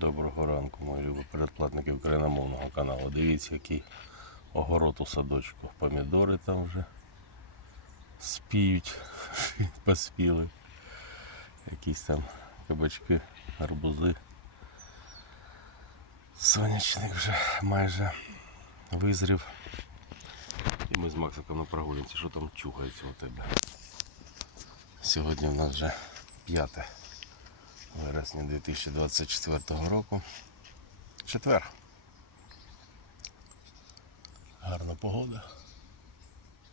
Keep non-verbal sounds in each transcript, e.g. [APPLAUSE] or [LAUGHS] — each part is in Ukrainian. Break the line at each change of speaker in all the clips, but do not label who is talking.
Доброго ранку, мої любі передплатники україномовного каналу. Дивіться, який огород у садочку. Помідори там вже спіють, [LAUGHS] поспіли. Якісь там кабачки, гарбузи. Сонячник вже майже визрів. І ми з Максиком на прогулянці. Що там чухається у тебе? Сьогодні в нас вже 5 вересня 2024 року. Четвер. Гарна погода.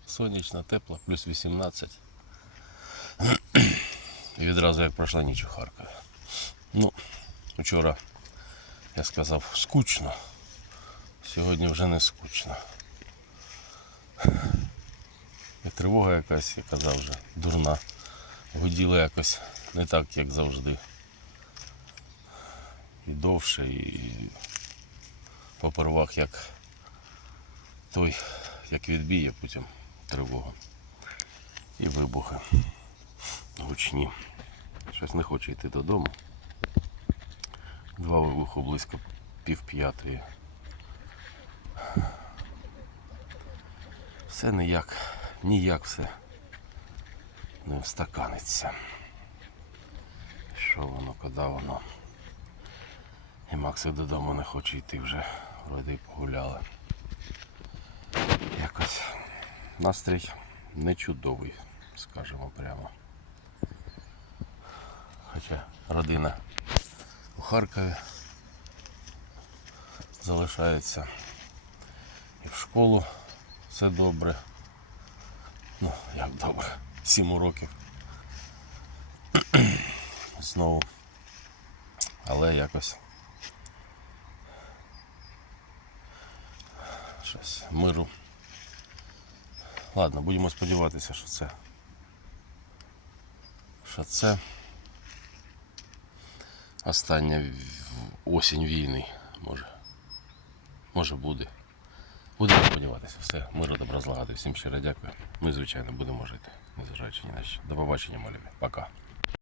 Сонячна, тепла, плюс 18. І відразу як пройшла ніч у Харкові. Ну, вчора я сказав скучно. Сьогодні вже не скучно. І тривога якась, я казав вже, дурна. Гуділа якось не так, як завжди. І довше, і попервах як той, як відбіє потім тривога. І вибухи гучні. Щось не хоче йти додому. Два вибухи близько пів п'ятої. Все ніяк, ніяк все не встаканиться. Що воно, куди воно? І Максик додому не хоче йти вже, вроде погуляли. Якось настрій не чудовий, скажімо прямо. Хоча родина у Харкові залишається і в школу все добре. Ну, як добре, сім уроків. Знову. Але якось щось миру. Ладно, будемо сподіватися, що це. Що це остання осінь війни. Може. Може буде. Будемо сподіватися. Все, миру добра злагоди. Всім щиро дякую. Ми, звичайно, будемо жити, незважаючи ні на що. До побачення, мої. Пока.